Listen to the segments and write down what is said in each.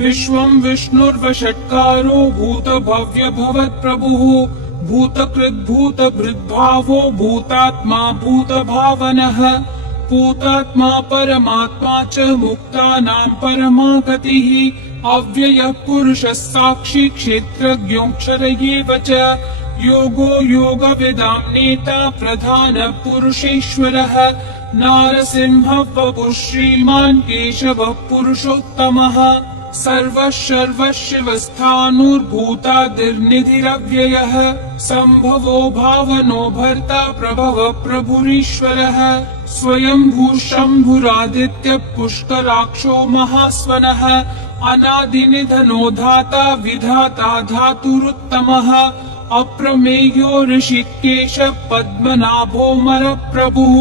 विश्वं विष्णुर्वषट्कारो भूतभव्य भवत्प्रभुः भूतकृद्भूतभृद्भावो भूतात्मा भूतभावनः भूतात्मा परमात्मा च मुक्तानां परमा गतिः अव्ययः पुरुषः साक्षी क्षेत्रज्ञोऽक्षर एव च योगो योगविदां नेता प्रधानः पुरुषेश्वरः नारसिंहः वपुः श्रीमान् केशवः पुरुषोत्तमः सर्वशिवस्थाणुर्भूतादिर्निधिरव्ययः सम्भवो भावनो भर्ता प्रभवः प्रभुरीश्वरः स्वयंभू शम्भुरादित्यः पुष्कराक्षो महास्वनः अनादिनिधनो धाता विधाता धातुरुत्तमः अप्रमेयो ऋषिकेशः पद्मनाभो मरप्रभुः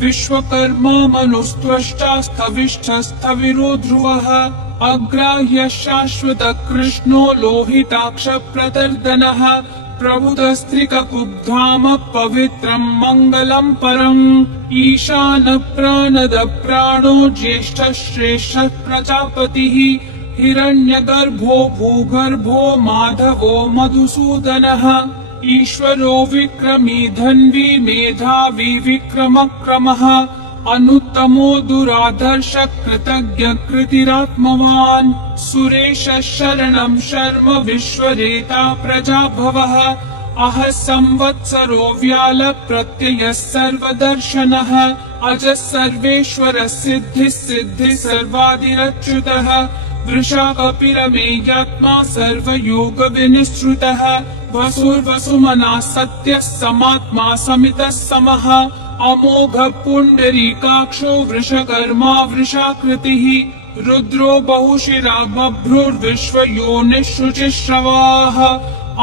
विश्वकर्मा मनुस्त्वष्टा स्थविष्ठस्थविरो ध्रुवः अग्राह्य शाश्वत कृष्णो लोहिताक्ष प्रदर्दनः प्रबुधस्त्रिककुब्धाम पवित्रं मङ्गलं परम् ईशान प्राणद प्राणो ज्येष्ठ श्रेष्ठ प्रजापतिः हिरण्यगर्भो भूगर्भो माधवो मधुसूदनः ईश्वरो विक्रमी धन्वी मेधावी विक्रमक्रमः अनुत्तमो दुराधर्ष कृतज्ञ कृतिरात्मवान् सुरेश शरणं शर्म विश्वरेता प्रजाभवः अह संवत्सरो व्याल प्रत्ययः सर्वदर्शनः अज सर्वेश्वर सिद्धि सिद्धि सर्वादिरच्युतः वृषा कपिरमेयात्मा सर्वयोग विनिश्रुतः वसुर्वसुमना सत्यः समात्मा समितः समः अमोघ पुण्डरीकाक्षो वृषकर्मा वृषाकृतिः रुद्रो बहुशिरा बभ्रुर्विश्वयोनिः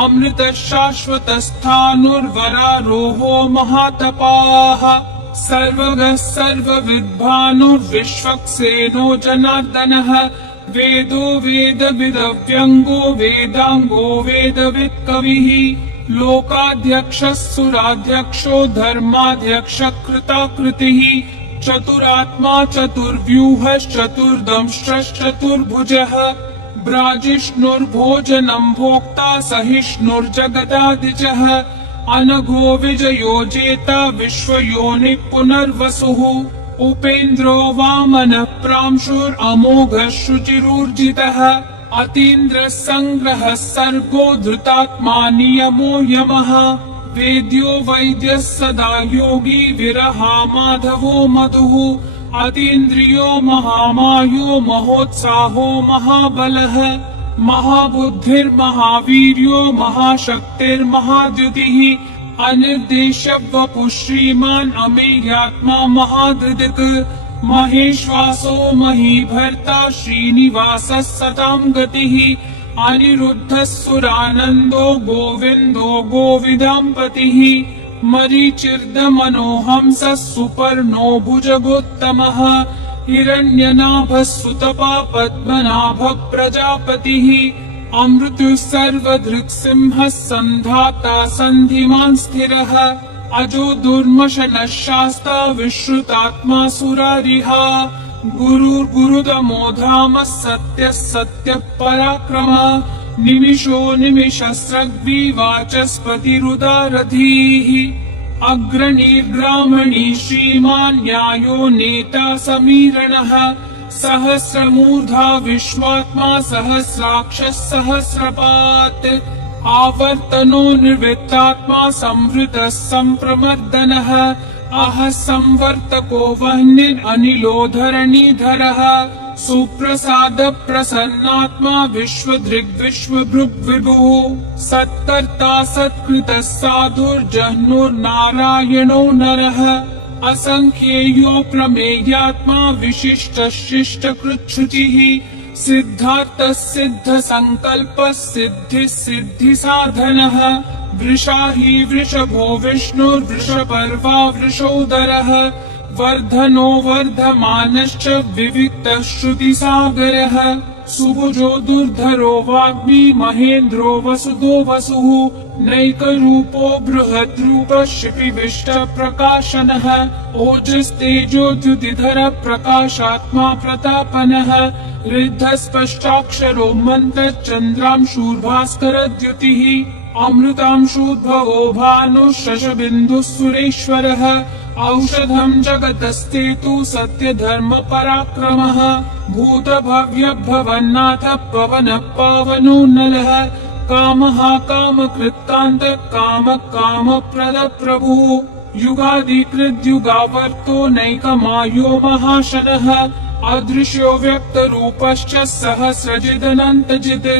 अमृत शाश्वतस्थाणुर्वरारोहो महातपाः सर्वगः सर्वविद्भानुर्विश्वक्सेनो जनार्दनः वेदो वेदविदव्यङ्गो वेदाङ्गो वेदवित्कविः लोकाध्यक्षः सुराध्यक्षो धर्माध्यक्षः कृताकृतिः चतुरात्मा चतुर्व्यूहश्चतुर्दंष्ट्रश्चतुर्भुजः ब्राजिष्णुर्भोजनं भोक्ता सहिष्णुर्जगदादिजः अनघो विजयो जेता विश्वयोनिः पुनर्वसुः उपेन्द्रो वामनः प्रांशुरमोघः शुचिरूर्जितः अतीन्द्रः संग्रहः सर्गो धृतात्मा नियमो यमः वेद्यो वैद्यः सदा योगी विरहा माधवो मधुः अतीन्द्रियो महामायो महोत्साहो महाबलः महाबुद्धिर्महावीर्यो महाशक्तिर्महाद्युतिः अनिर्देश्य वपुः श्रीमान् अमेयात्मा महाधृदिक् महेश्वासो महीभर्ता श्रीनिवासः सतां गतिः अनिरुद्धः सुरानन्दो गोविन्दो गोविदाम्पतिः मरीचिर्दमनोहंसः सुपर्णो भुजगोत्तमः हिरण्यनाभः सुतपा पद्मनाभः प्रजापतिः अमृतुः सर्वधृक्सिंहः सन्धाता सन्धिमान् स्थिरः अजो दुर्मशनः शास्ता विश्रुतात्मा सुरारिहा गुरुर्गुरुतमो धामः सत्यः सत्यः पराक्रमः निमिषो निमिषस्रग्वी वाचस्पतिरुदारधीः अग्रणीर्ग्रामणी श्रीमान् न्यायो नेता समीरणः सहस्रमूर्धा विश्वात्मा सहस्राक्षः सहस्रपात् आवर्तनो निर्वित्तात्मा संवृतः सम्प्रमर्दनः अह संवर्तको वह्निरनिलो धरणीधरः सुप्रसाद प्रसन्नात्मा विश्वदृग्विश्वभृग्विभुः सत्कर्ता सत्कृतः साधुर्जह्नुर्नारायणो नरः असंख्येयो प्रमेयात्मा विशिष्टः शिष्टकृच्छुचिः सिद्धार्थः सिद्धसंकल्पः सिद्धिः सिद्धिसाधनः वृषाही वृषभो विष्णुर्वृषपर्वा वृषोदरः वर्धनो वर्धमानश्च विविक्तः श्रुतिसागरः सुभुजो दुर्धरो वाग्मी महेन्द्रो वसुदो वसुः नैकरूपो बृहद्रूप शिपिविष्ट प्रकाशनः ओजस्तेजोद्युतिधर प्रकाशात्मा प्रतापनः ऋद्धः स्पष्टाक्षरो मन्त्र चन्द्रांशूर्भास्कर द्युतिः अमृतांशूद्भवो भानुः शशबिन्दुः सुरेश्वरः औषधं जगतस्ते तु सत्य धर्म पराक्रमः भूत भव्य भवन्नाथ पवन पावनो नलः कामः काम कृत्कान्त काम काम प्रद प्रभुः युगादिकृत् युगावर्तो नैकमायो महाशनः अदृश्यो व्यक्त रूपश्च सहस्रजिदनन्तजित्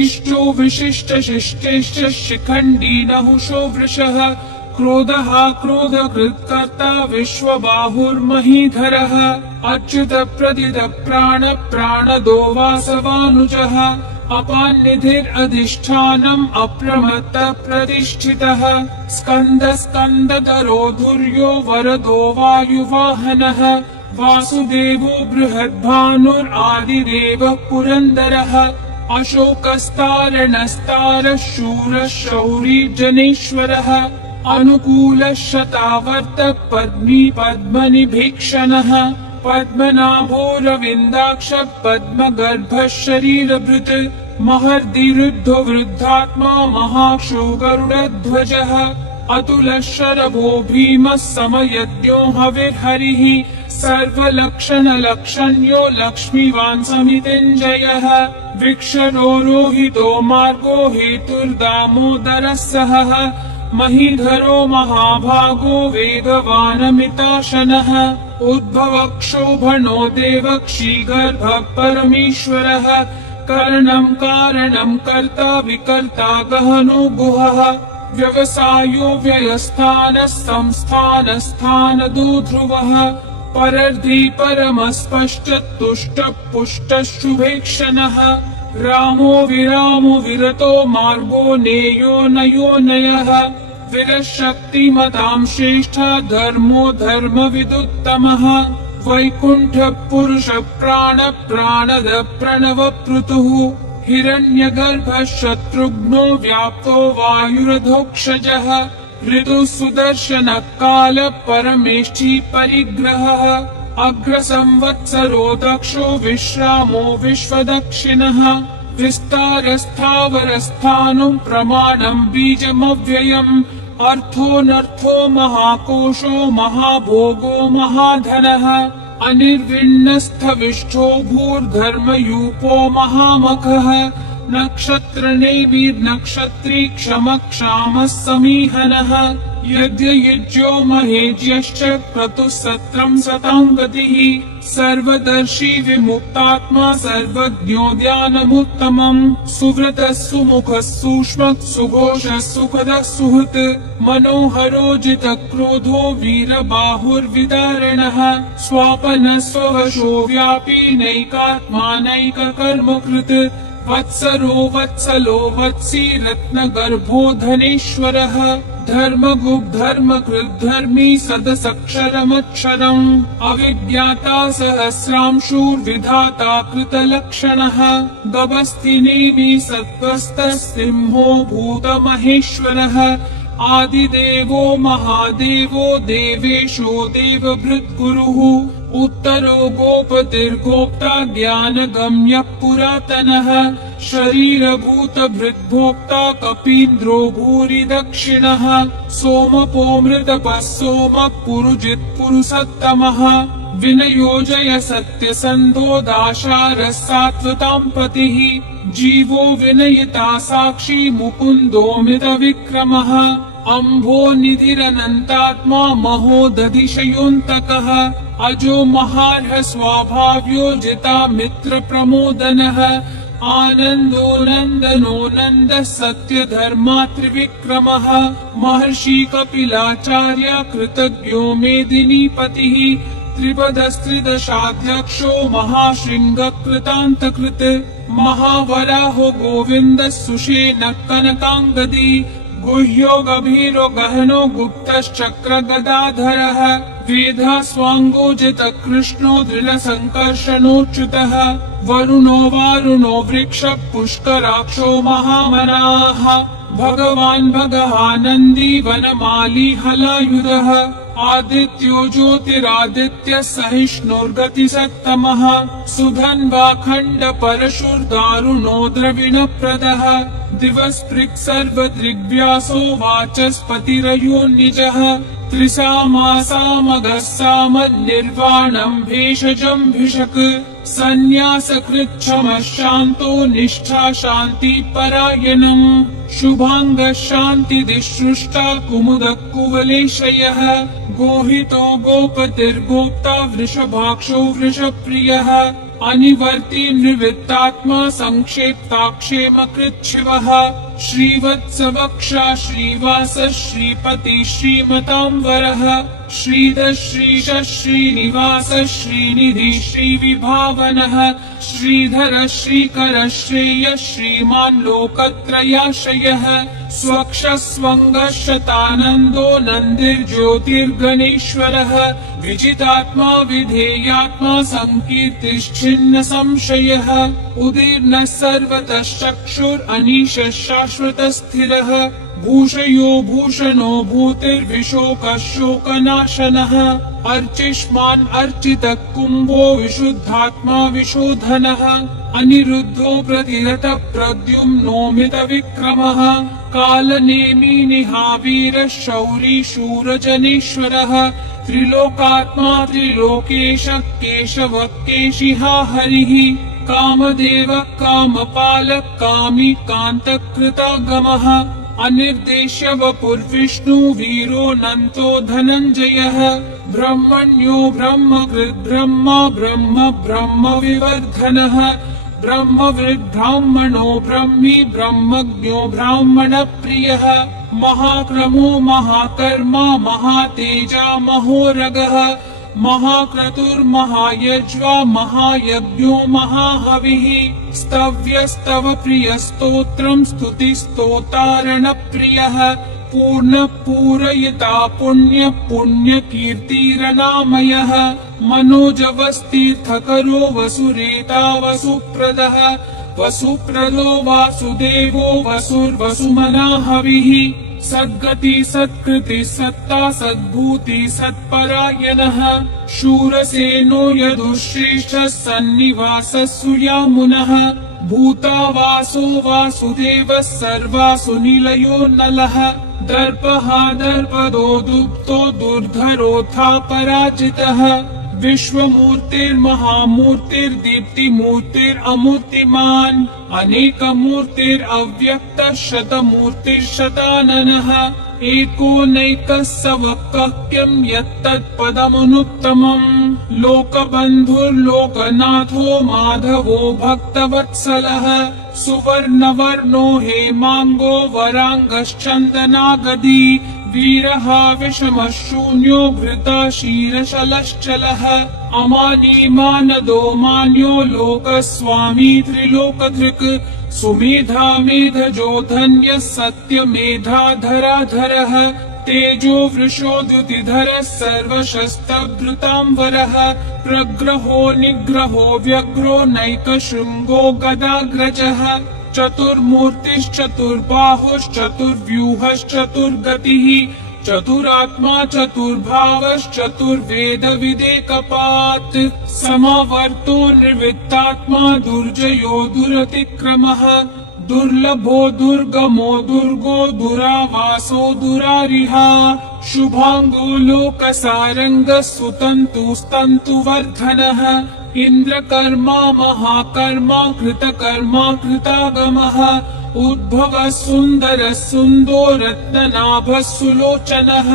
इष्टो विशिष्ट शिष्टेश्च शिखण्डी नहुषो वृषः क्रोधः क्रोधकृत्कर्ता विश्वबाहुर्महीधरः अच्युत प्रदिद प्राण प्राणदो वासवानुजः अपान्निधिरधिष्ठानम् अप्रमत्त प्रतिष्ठितः स्कन्द स्कन्दधरो धुर्यो वरदो वायुवाहनः वासुदेवो बृहद्भानुरादिदेवः पुरन्दरः अशोकस्तारणस्तारः शूरः शौरी जनेश्वरः अनुकूलः शतावर्त पद्मी पद्मनिभीक्षणः पद्मनाभोरविन्दाक्ष पद्मगर्भः शरीरभृत् महर्दिरुद्धो वृद्धात्मा महाक्षो गरुडध्वजः अतुलः शरभो भीमः समयज्ञो हविर्हरिः सर्वलक्षणलक्षण्यो लक्ष्मीवान् समितिञ्जयः विक्षरो रोहितो मार्गो हेतुर्दामोदरः सहः महीधरो महाभागो वेगवानमिताशनः उद्भवक्षोभणो देवक्षीगर्भः परमेश्वरः करणं कारणं कर्ता विकर्ता गहनो गुहः व्यवसायो व्ययस्थानः संस्थानस्थानदो ध्रुवः परर्धि परमस्पष्ट तुष्ट पुष्ट शुभेक्षणः रामो विरामो विरतो मार्गो नेयो नयो नयः विरशक्तिमतां श्रेष्ठ धर्मो धर्मविदुत्तमः वैकुण्ठ पुरुष प्राण प्राणद प्रणव पृतुः हिरण्यगर्भः शत्रुघ्नो व्याप्तो वायुरधोक्षजः ऋतु सुदर्शन काल परमेष्ठी परिग्रहः अग्रसंवत्सरो दक्षो विश्रामो विश्वदक्षिणः विस्तारस्थावरस्थानं प्रमाणं बीजमव्ययम् अर्थोऽनर्थो महाकोशो महाभोगो महाधनः अनिर्विण्णस्थविष्ठो भूर्धर्मयूपो महामखः नक्षत्रनेमिर्नक्षत्री क्षमक्षामः समीहनः यज्ञयुज्यो महेज्यश्च क्रतुः सत्रं सतां गतिः सर्वदर्शी विमुक्तात्मा सर्वज्ञो ध्यानमुत्तमम् सुव्रतः सुमुखः सूक्ष्मः सुघोषः सुखदः सुहृत् मनोहरो जितक्रोधो वीरबाहुर्विदारणः स्वापनः स्ववशो व्यापी नैकात्मा नैककर्मकृत् वत्सरो वत्सलो वत्सी रत्नगर्भो धनेश्वरः धर्मगुप्धर्मकृद्धर्मी सदसक्षरमक्षरम् अविज्ञाता सहस्रांशुर्विधाता कृतलक्षणः गभस्तिनेमि सत्त्वस्तः सिंहो भूतमहेश्वरः आदिदेवो महादेवो देवेशो देवभृद्गुरुः उत्तरो गोपतिर्गोप्ता ज्ञानगम्यः पुरातनः शरीरभूतभृद्भोक्ता कपीन्द्रो भूरि दक्षिणः सोमपोऽमृतपः सोमः पुरुजित्पुरुषोत्तमः विनयोजय सत्यसन्धो दाशारः सात्वतां पतिः जीवो विनयिता साक्षी मुकुन्दोऽमितविक्रमः अम्भो निधिरनन्तात्मा महोदधिशयोऽन्तकः अजो महार्ह स्वाभाव्यो जिता मित्र प्रमोदनः आनन्दो नन्दनो नन्दः सत्यधर्मा त्रिविक्रमः महर्षि कपिलाचार्य कृतज्ञो मेदिनीपतिः त्रिपदस्त्रिदशाध्यक्षो महाशृङ्गकृतान्तकृत् महावराहो गोविन्दः सुषेणः कनकाङ्गदी गुह्यो गभीरो गहनो गुप्तश्चक्र गदाधरः वेदः स्वाङ्गोजित कृष्णो दृढ संकर्षणोच्युतः वरुणो वारुणो वृक्ष पुष्कराक्षो महामनाः भगवान् भगवानन्दी वनमाली हलायुधः आदित्यो ज्योतिरादित्य सहिष्णुर्गतिसत्तमः सुधन्वा खण्ड परशुर्दारुणो द्रविणप्रदः दिवस्पृक् सर्वदृग्व्यासो वाचस्पतिरयो निजः त्रिसामासामगः सामन्निर्वाणम् भेषजम् भिषक् सन्न्यासकृच्छमः शान्तो निष्ठा शान्तिपरायणम् शुभाङ्गः शान्तिदिसृष्टा कुमुदः कुवलेशयः गोहितो गोपतिर्गोप्ता वृषभाक्षो वृषप्रियः अनिवर्ती निवृत्तात्मा संक्षेप्ताक्षेमकृच्छिवः श्रीवत्सवक्षा श्रीवास श्रीपति श्रीमताम्बरः श्रीधर श्रीश श्रीनिवास श्रीनिधि श्रीविभावनः श्रीधर श्रीकर श्रेय श्रीमान् लोकत्रयाश्रयः स्वक्षस्वङ्गः शतानन्दो नन्दिर्ज्योतिर्गणेश्वरः विजितात्मा विधेयात्मा संकीर्तिश्छिन्न संशयः उदीर्णः सर्वतः चक्षुरनीशः शाश्वतः स्थिरः भूषयो भूषणो भूतिर्विशोकः शोकनाशनः अर्चिष्मान् अर्चितः कुम्भो विशुद्धात्मा विशोधनः अनिरुद्धो प्रतिरतः प्रद्युम्नोमित विक्रमः कालनेमि निहावीरः शौरी शूरजनेश्वरः त्रिलोकात्मा त्रिलोकेशः केशवः केशिहा हरिः कामदेव कामपालः कामी कान्तकृतागमः अनिर्देश्य वपुर्विष्णु वीरो नन्तो धनञ्जयः ब्रह्मण्यो ब्रह्मकृत् ब्रह्मा ब्रह्म ब्रह्म विवर्धनः ब्रह्मवृद् ब्राह्मणो ब्रह्मी ब्रह्मज्ञो ब्राह्मणप्रियः महाक्रमो महाकर्मा महातेजा महोरगः महाक्रतुर्महायज्वा महायज्ञो महाहविः स्तव्यस्तव प्रियस्तोत्रम् स्तुतिस्तोतारणप्रियः पूर्ण पूरयिता पुण्य पुण्यकीर्तिरनामयः मनोजवस्तीर्थकरो वसुरेता वसुप्रदः वसुप्रदो वासुदेवो वसुर्वसुमना हविः सद्गति सत्कृति सत्ता सद्भूति सत्परायणः शूरसेनो यदुश्रेष्ठः सन्निवासः सुयामुनः भूतावासो वासुदेवः सर्वासु निलयो नलः दर्पः दर्पदो दुप्तो दुर्धरोऽथा पराजितः विश्वमूर्तिर्महामूर्तिर्दीप्तिमूर्तिरमूर्तिमान् अनेकमूर्तिरव्यक्तः शतमूर्तिर्शताननः एकोनैकः सवक्क्यं यत्तत्पदमनुत्तमम् लोकबन्धुर्लोकनाथो माधवो भक्तवत्सलः सुवर्णवर्णो हेमाङ्गो वराङ्गश्चन्दनागदी वीरः विषमः शून्यो घृता क्षीरशलश्चलः अमानी मानदो मान्यो लोकस्वामी त्रिलोकधृक् सुमेधा मेधजो धन्यः सत्यमेधाधराधरः तेजो वृषो द्युतिधरः सर्वशस्त्रभृताम्बरः प्रग्रहो निग्रहो व्यग्रो नैकशृङ्गो गदाग्रजः चतुर्मूर्तिश्चतुर्बाहुश्चतुर्व्यूहश्चतुर्गतिः चतुरात्मा चतुर्भावश्चतुर्वेदविदेकपात् समावर्तो निर्वित्तात्मा दुर्जयो दुरतिक्रमः दुर्लभो दुर्गमो दुर्गो दुरावासो दुरारिहा शुभाङ्गो लोकसारङ्गः सुतन्तुस्तन्तुवर्धनः इन्द्रकर्मा महाकर्मा कृतकर्मा कृतागमः उद्भवः सुन्दरः सुन्दो रत्ननाभः सुलोचनः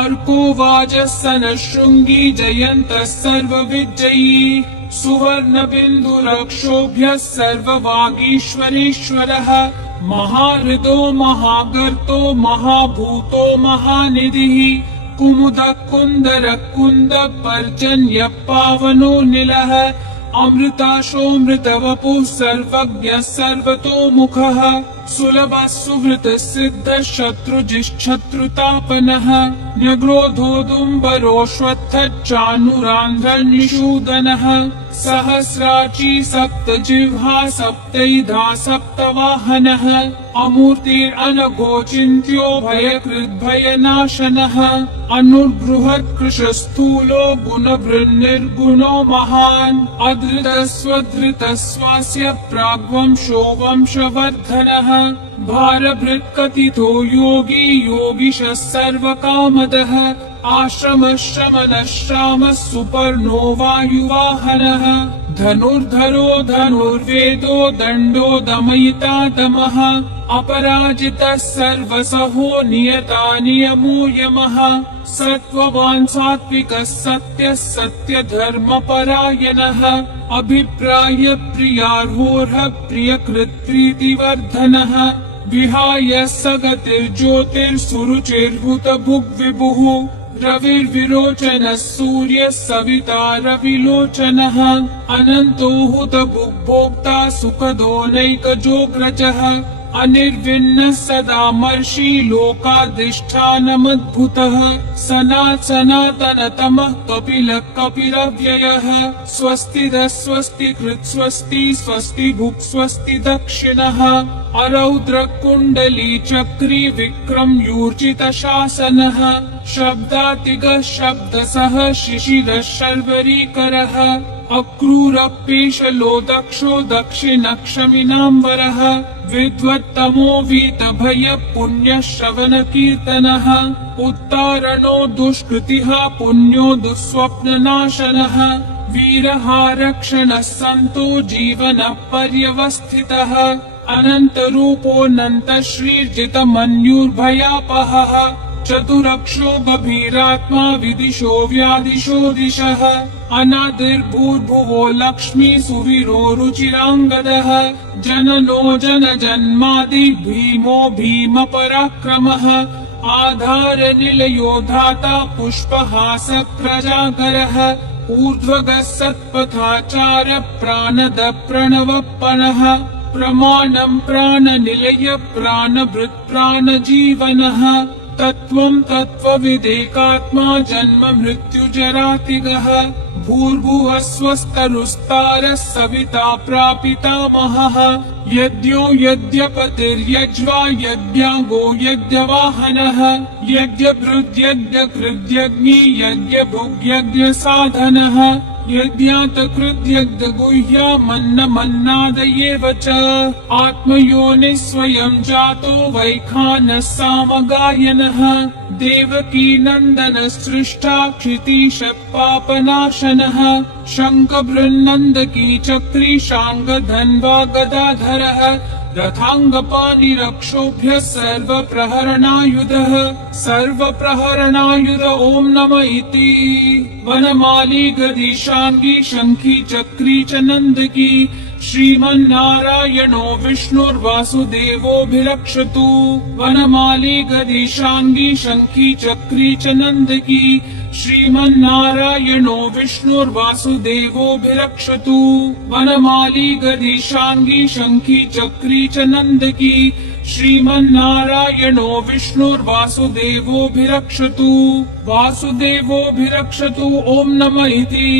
अर्को वाजस्सनः शृङ्गी जयन्तः सर्वविजयी सुवर्णबिन्दुरक्षोभ्यः सर्ववागीश्वरेश्वरः महाहृदो महागर्तो महाभूतो महानिधिः कुमुदः कुन्दरः कुन्दः पर्जन्यः पावनो निलः अमृताशोऽमृतवपुः सर्वज्ञः सर्वतोमुखः सुलभः सुहृतः सिद्धः शत्रुजिच्छत्रुतापनः न्यग्रोधोदुम्बरोऽश्वत्थश्चानुरान्ध्रनिषूदनः सहस्राची सप्तजिह्वा सप्तैधा सप्तवाहनः अमूर्तिरनघोचिन्त्यो भयकृद्भयनाशनः अनुर्बृहत्कृशस्थूलो गुणवृन्निर्गुणो महान् अधृतस्वधृतस्वास्य प्राग्वंशो वंशवर्धनः भारभृत्कथितो योगी योगिशः सर्वकामदः आश्रमश्रमणश्रामः सुपर्णो वायुवाहनः धनुर्धरो धनुर्वेदो दण्डो दमयिता दमः अपराजितः सर्वसहो नियता नियमो यमः सत्त्ववान् सात्विकः सत्यः सत्यधर्मपरायणः अभिप्राय प्रियार्होर्ह प्रियकृत्प्रीतिवर्धनः विहाय सगतिर्ज्योतिर्सुरुचिर्हुतभुग्विभुः रविर्विरोचनः सूर्यः सविता रविलोचनः अनन्तो हुतभुग्भोक्ता सुखदो नैकजोग्रजः अनिर्विण्णः सदामर्षि लोकाधिष्ठानमद्भुतः सनातनतमः कपिलः कपिलव्ययः स्वस्तिदः स्वस्तिकृत् स्वस्ति स्वस्ति भुक् स्वस्ति दक्षिणः अरौद्रकुण्डली चक्री विक्रमयूर्जितशासनः शब्दातिगः शब्दसः शिशिरः शर्वरीकरः अक्रूरपेशलो दक्षो दक्षिणक्षमिनाम्बरः विद्वत्तमो वीतभयः पुण्यः श्रवणकीर्तनः उत्तारणो दुष्कृतिः पुण्यो दुःस्वप्ननाशनः वीरहारक्षणः सन्तो जीवनः पर्यवस्थितः अनन्तरूपोऽनन्तः श्रीर्जितमन्युर्भयापहः चतुरक्षो गभीरात्मा विदिशो व्यादिशो दिशः अनादिर्भूर्भुवो लक्ष्मी सुवीरो रुचिराङ्गदः जननो जनजन्मादि भीमो भीमपराक्रमः आधारनिलयो धाता पुष्पहास प्रजाकरः ऊर्ध्वगः सत्पथाचार प्राणद प्रणवपणः प्रमाणं प्राणनिलय प्राणभृत् प्राणजीवनः तत्त्वं तत्त्वविदेकात्मा जन्म मृत्युजरातिगः भूर्भुवः स्वस्तरुस्तारः सविता प्रापितामहः यज्ञो यज्ञपतिर्यज्वा यज्ञागो यज्ञवाहनः यज्ञभृद्यज्ञकृद्यज्ञी यज्ञभुग्यज्ञसाधनः यज्ञातकृद्यज्ञगुह्यमन्नमन्नादयेव च आत्मयोनिः स्वयं जातो वैखानः सामगायनः देवकी नन्दनः सृष्टा क्षितीशः पापनाशनः शङ्खबृन्नन्दकी चक्री शाङ्गधन्वा गदाधरः रथाङ्गपाणिरक्षोभ्यः सर्वप्रहरणायुधः सर्वप्रहरणायुध ॐ नमः इति वनमाली गदिशाङ्गी शङ्खी चक्री च नन्दकी श्रीमन्नारायणो विष्णुर्वासुदेवोऽभिरक्षतु वनमाली गदिशाङ्गी शङ्खी चक्री च नन्दकी श्रीमन्नारायणो विष्णुर्वासुदेवोऽभिरक्षतु वनमाली गदिशाङ्गी शङ्खी चक्री च नन्दकी श्रीमन्नारायणो विष्णुर्वासुदेवोऽभिरक्षतु वासुदेवोऽभिरक्षतु ॐ नमः इति